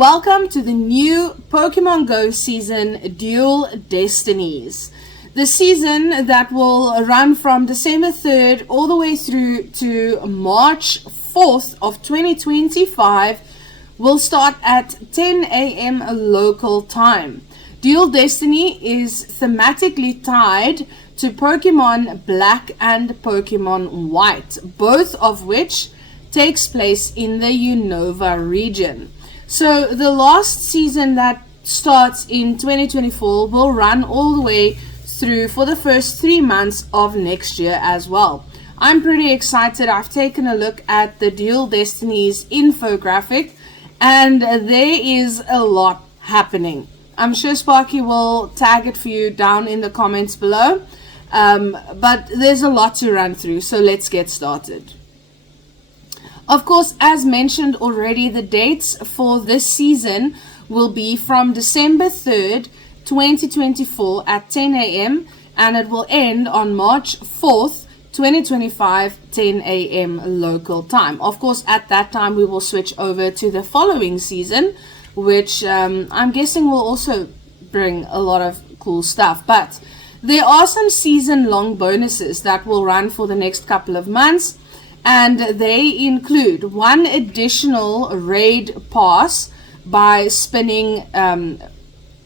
Welcome to the new Pokemon GO season, Dual Destinies. The season that will run from December 3rd all the way through to March 4th of 2025 will start at 10 a.m. local time. Dual Destiny is thematically tied to Pokemon Black and Pokemon White, both of which takes place in the Unova region. So the last season that starts in 2024 will run all the way through for the first 3 months of next year as well. I'm pretty excited. I've taken a look at the Dual Destinies infographic and there is a lot happening. I'm sure Sparky will tag it for you down in the comments below, but there's a lot to run through, so let's get started. Of course, as mentioned already, the dates for this season will be from December 3rd, 2024 at 10 a.m. and it will end on March 4th, 2025, 10 a.m. local time. Of course, at that time, we will switch over to the following season, which I'm guessing will also bring a lot of cool stuff. But there are some season-long bonuses that will run for the next couple of months. And they include one additional raid pass by spinning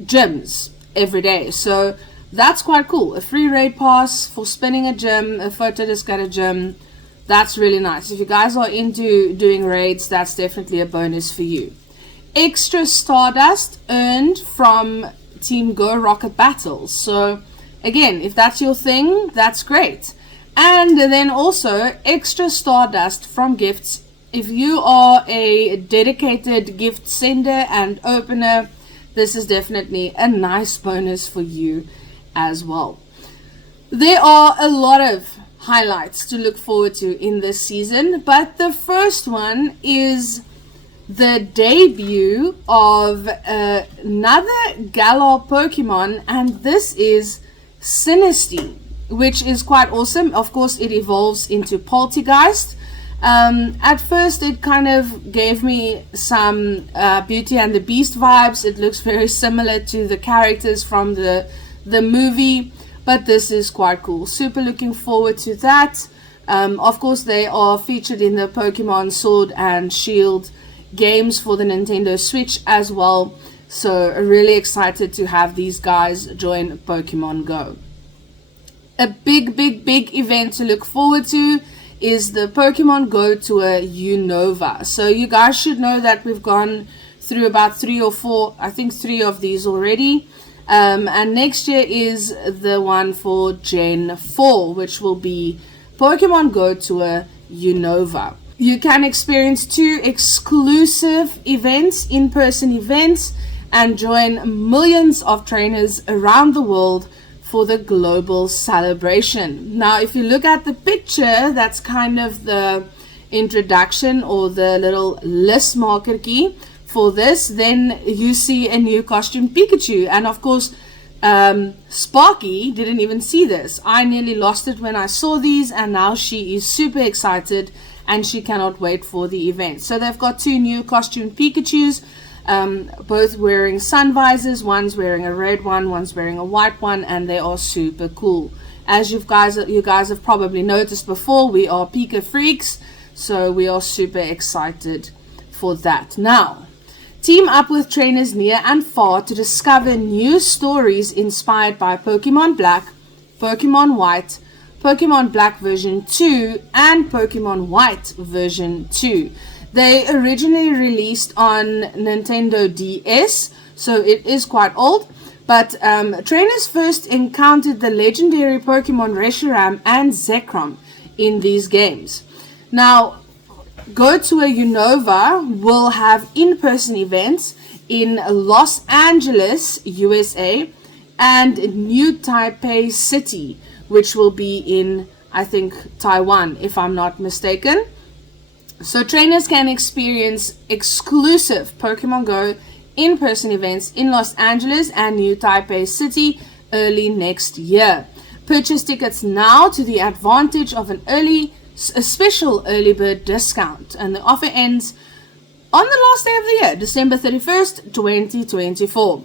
gyms every day. So that's quite cool. A free raid pass for spinning a gym, a photo disc at a gym. That's really nice. If you guys are into doing raids, that's definitely a bonus for you. Extra Stardust earned from Team Go Rocket Battles. So again, if that's your thing, that's great. And then also extra Stardust from gifts. If you are a dedicated gift sender and opener, this is definitely a nice bonus for you as well. There are a lot of highlights to look forward to in this season, but the first one is the debut of another Galar Pokemon, and this is Sinistea, which is quite awesome. Of course, it evolves into Poltergeist. At first, it kind of gave me some Beauty and the Beast vibes. It looks very similar to the characters from the movie, but this is quite cool. Super looking forward to that. Of course, they are featured in the Pokemon Sword and Shield games for the Nintendo Switch as well. So really excited to have these guys join Pokemon Go. A big event to look forward to is the Pokemon Go Tour Unova. So you guys should know that we've gone through about 3 or 4, I think 3 of these already. And next year is the one for Gen 4, which will be Pokemon Go Tour Unova. You can experience 2 exclusive events, in-person events, and join millions of trainers around the world for the global celebration. Now, if you look at the picture, that's kind of the introduction or the little list marker key for this. Then you see a new costume Pikachu. And of course, Sparky didn't even see this. I nearly lost it when I saw these, and now she is super excited and she cannot wait for the event. So they've got 2 new costume Pikachus. Both wearing sun visors. One's wearing a red one, one's wearing a white one, and they are super cool. As you guys have probably noticed before, we are Pika freaks, so we are super excited for that. Now, team up with trainers near and far to discover new stories inspired by Pokemon Black, Pokemon White, Pokemon Black version 2, and Pokemon White version 2. They originally released on Nintendo DS, so it is quite old. But trainers first encountered the legendary Pokemon Reshiram and Zekrom in these games. Now, Go Tour Unova will have in-person events in Los Angeles, USA, and New Taipei City, which will be in, I think, Taiwan, if I'm not mistaken. So trainers can experience exclusive Pokemon Go in-person events in Los Angeles and New Taipei City early next year. Purchase tickets now to the advantage of a special early bird discount, and the offer ends on the last day of the year, December 31st, 2024.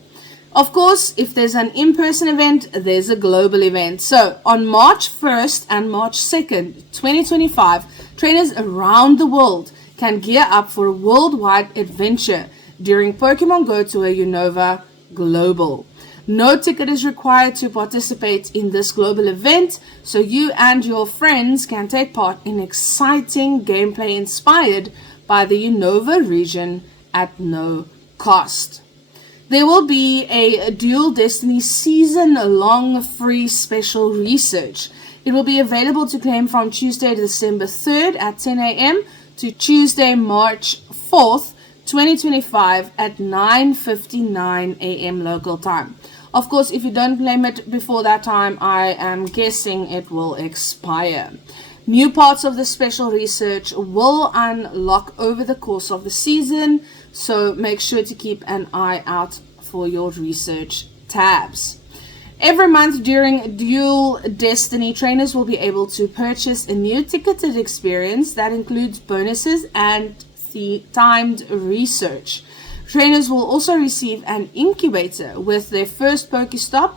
Of course, if there's an in-person event, there's a global event. So on March 1st and March 2nd, 2025, trainers around the world can gear up for a worldwide adventure during Pokemon GO Tour Unova Global. No ticket is required to participate in this global event, so you and your friends can take part in exciting gameplay inspired by the Unova region at no cost. There will be a Dual Destiny season-long free special research. It will be available to claim from Tuesday, December 3rd at 10 a.m. to Tuesday, March 4th, 2025 at 9:59 a.m. local time. Of course, if you don't claim it before that time, I am guessing it will expire. New parts of the special research will unlock over the course of the season, so make sure to keep an eye out for your research tabs. Every month during Dual Destiny, trainers will be able to purchase a new ticketed experience that includes bonuses and timed research. Trainers will also receive an incubator with their first Pokestop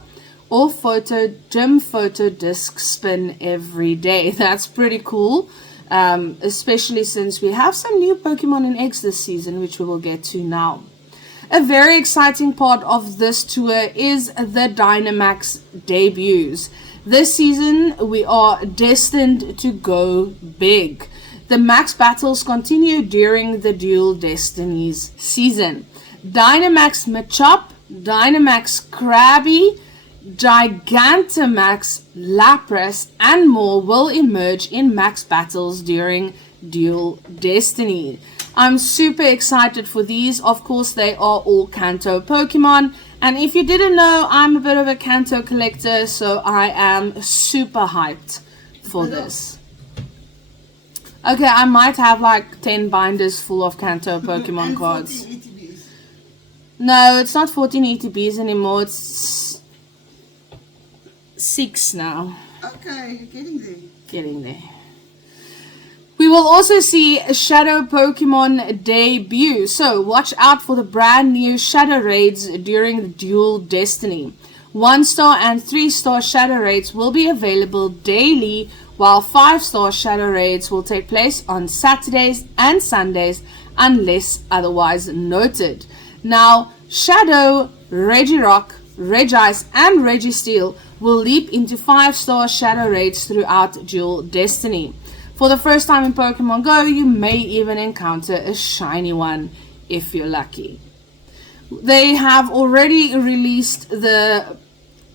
or gym photo disc spin every day. That's pretty cool, especially since we have some new Pokemon in eggs this season, which we will get to now. A very exciting part of this tour is the Dynamax debuts. This season, we are destined to go big. The max battles continue during the Dual Destinies season. Dynamax Machop, Dynamax Krabby, Gigantamax Lapras, and more will emerge in max battles during Dual Destiny. I'm super excited for these. Of course, they are all Kanto Pokemon. And if you didn't know, I'm a bit of a Kanto collector, so I am super hyped for this. Okay, I might have like 10 binders full of Kanto Pokemon cards. 14 ETBs. No, it's not 14 ETBs anymore. It's 6 now. Okay, you're getting there. Getting there. We will also see a Shadow Pokemon debut, so watch out for the brand new Shadow Raids during the Dual Destiny. 1-star and 3-star Shadow Raids will be available daily, while 5-star Shadow Raids will take place on Saturdays and Sundays unless otherwise noted. Now, Shadow, Regirock, Regice, and Registeel will leap into 5-star Shadow Raids throughout Dual Destiny. For the first time in Pokemon Go, you may even encounter a shiny one if you're lucky. They have already released the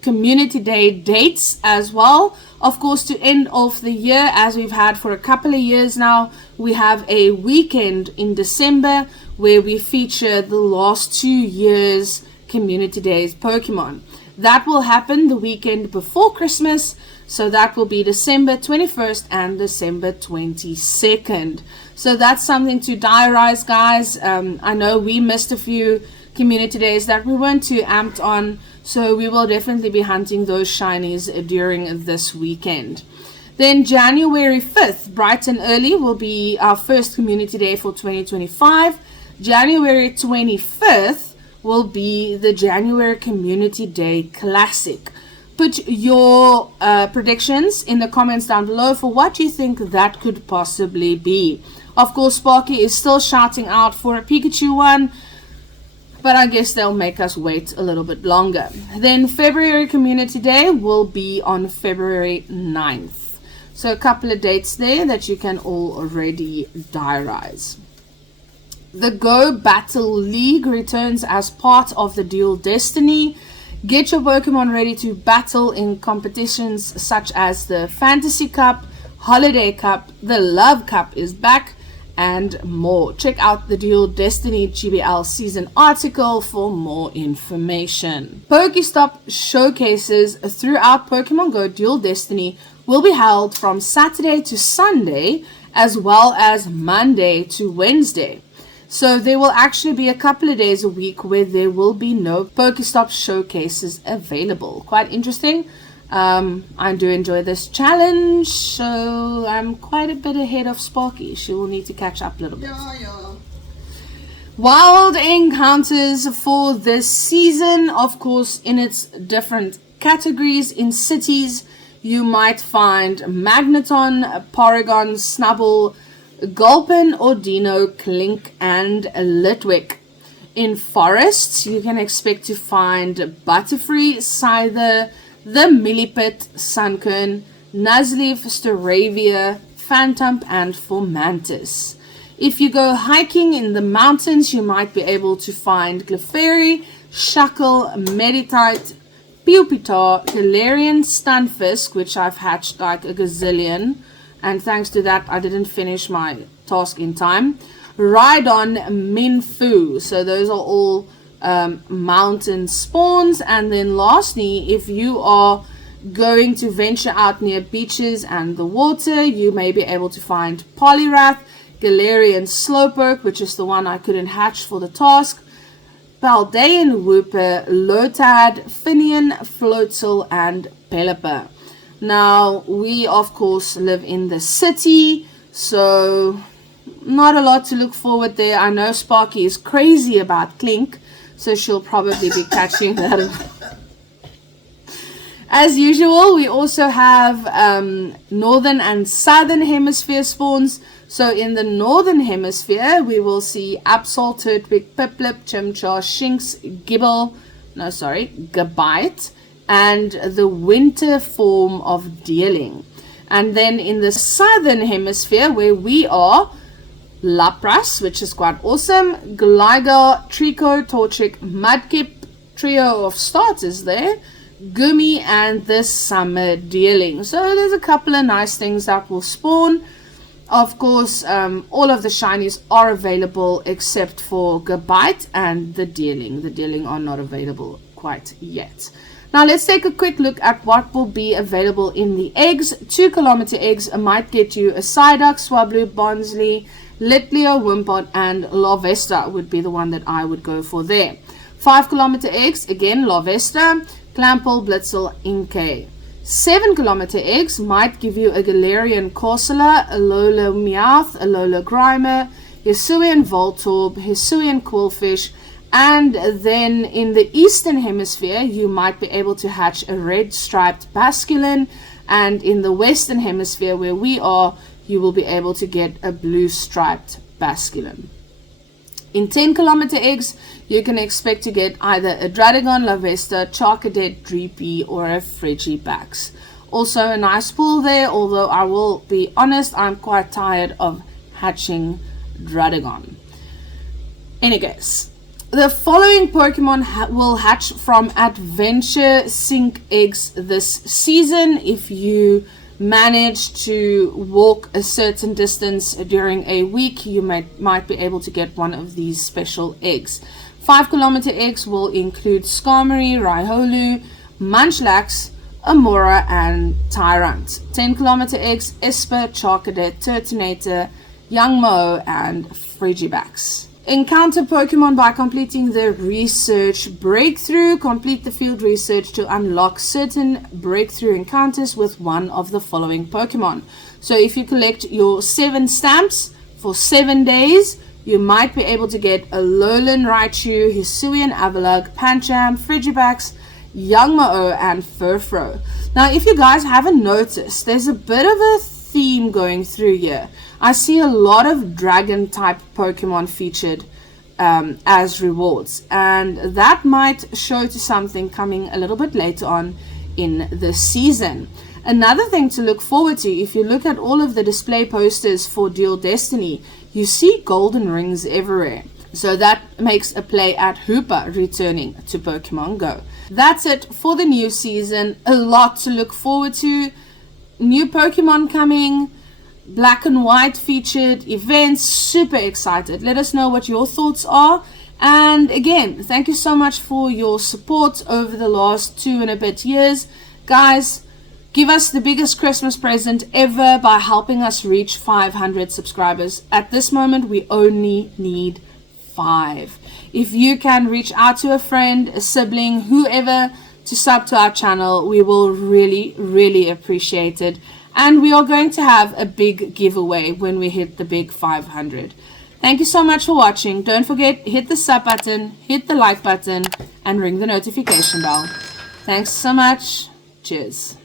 Community Day dates as well. Of course, to end off the year, as we've had for a couple of years now, we have a weekend in December where we feature the last 2 years' Community Days Pokemon. That will happen the weekend before Christmas, so that will be December 21st and December 22nd. So that's something to diarize, guys. I know we missed a few Community Days that we weren't too amped on, so we will definitely be hunting those shinies during this weekend. Then January 5th, bright and early, will be our first Community Day for 2025. January 25th will be the January Community Day Classic. Put your predictions in the comments down below for what you think that could possibly be. Of course, Sparky is still shouting out for a Pikachu one, but I guess they'll make us wait a little bit longer. Then February Community Day will be on February 9th. So a couple of dates there that you can all already diarize. The Go Battle League returns as part of the Dual Destiny. Get your Pokemon ready to battle in competitions such as the Fantasy Cup, Holiday Cup, the Love Cup is back, and more. Check out the Dual Destiny GBL season article for more information. Pokestop showcases throughout Pokemon Go Dual Destiny will be held from Saturday to Sunday, as well as Monday to Wednesday. So there will actually be a couple of days a week where there will be no Pokestop showcases available. Quite interesting. I do enjoy this challenge, so I'm quite a bit ahead of Sparky. She will need to catch up a little bit. Yeah. Wild encounters for this season, of course, in its different categories. In cities, you might find Magneton, Porygon, Snubble, Gulpin, Ordino, Clink, and Litwick. In forests, you can expect to find Butterfree, Scyther, the Milliput, Sunkern, Nuzleaf, Staravia, Phantump, and Formantis. If you go hiking in the mountains, you might be able to find Clefairy, Shuckle, Meditite, Pupitar, Galarian, Stunfisk, which I've hatched like a gazillion, and thanks to that I didn't finish my task in time. Rhydon, Minfu, so those are all mountain spawns. And then lastly, if you are going to venture out near beaches and the water, you may be able to find Poliwrath, Galarian Slowpoke, which is the one I couldn't hatch for the task, Paldean Wooper, Lotad, Finian, Floatzel, and Pelipper. Now, we of course live in the city, so not a lot to look forward there. I know Sparky is crazy about Clink, so she'll probably be catching that. As usual, we also have northern and southern hemisphere spawns. So in the northern hemisphere, we will see Absol, Turtwig, Piplup, Chimchar, Shinx, Gabite, and the winter form of Dealing. And then in the southern hemisphere, where we are, Lapras, which is quite awesome, Gligar, Trico, Torchic, Mudkip, trio of starters there, Gummy, and this summer Dealing. So there's a couple of nice things that will spawn. Of course, all of the shinies are available except for Gabite and the Dealing. The Dealing are not available quite yet. Now let's take a quick look at what will be available in the eggs. 2 kilometer eggs might get you a Psyduck, Swablu, Bonsly, Litleo, Wimpod, and Larvesta would be the one that I would go for there. 5 kilometer eggs, again Larvesta, Clample, Blitzel, Inkay. 7 kilometer eggs might give you a Galarian Corsola, a Lola Meowth, a Lola Grimer, Hisuian Voltorb, Hisuian Quillfish, and then in the eastern hemisphere you might be able to hatch a red striped Basculin, and in the western hemisphere where we are, you will be able to get a blue striped Basculin. In 10 kilometer eggs, you can expect to get either a Dradagon, Larvesta, Charcadet, Dreepy, or a Frigibax. Also a nice pool there, although I will be honest, I'm quite tired of hatching Dradagon. Any case, the following Pokemon will hatch from Adventure Sync eggs this season. If you manage to walk a certain distance during a week, you might be able to get one of these special eggs. 5 kilometer eggs will include Skarmory, Rhyholu, Munchlax, Amora, and Tyrant. 10 kilometer eggs, Esper, Charcadet, Turtonator, Youngmo, and Frigibax. Encounter Pokemon by completing the research breakthrough. Complete the field research to unlock certain breakthrough encounters with one of the following Pokemon. So if you collect your 7 stamps for 7 days, you might be able to get a Alolan Raichu, Hisuian Avalugg, Pancham, Frigibax, Youngmo, and Furfrou. Now, if you guys haven't noticed, there's a bit of a theme going through here. I see a lot of dragon type Pokemon featured as rewards, and that might show to something coming a little bit later on in the season. Another thing to look forward to, if you look at all of the display posters for Dual Destiny, you see golden rings everywhere. So that makes a play at Hoopa returning to Pokemon Go. That's it for the new season. A lot to look forward to. New Pokemon coming, Black and White featured events, super excited. Let us know what your thoughts are. And again, thank you so much for your support over the last 2 and a bit years. Guys, give us the biggest Christmas present ever by helping us reach 500 subscribers. At this moment, we only need 5. If you can reach out to a friend, a sibling, whoever, to sub to our channel, we will really appreciate it. And we are going to have a big giveaway when we hit the big 500. Thank you so much for watching. Don't forget, hit the sub button, hit the like button, and ring the notification bell. Thanks so much. Cheers.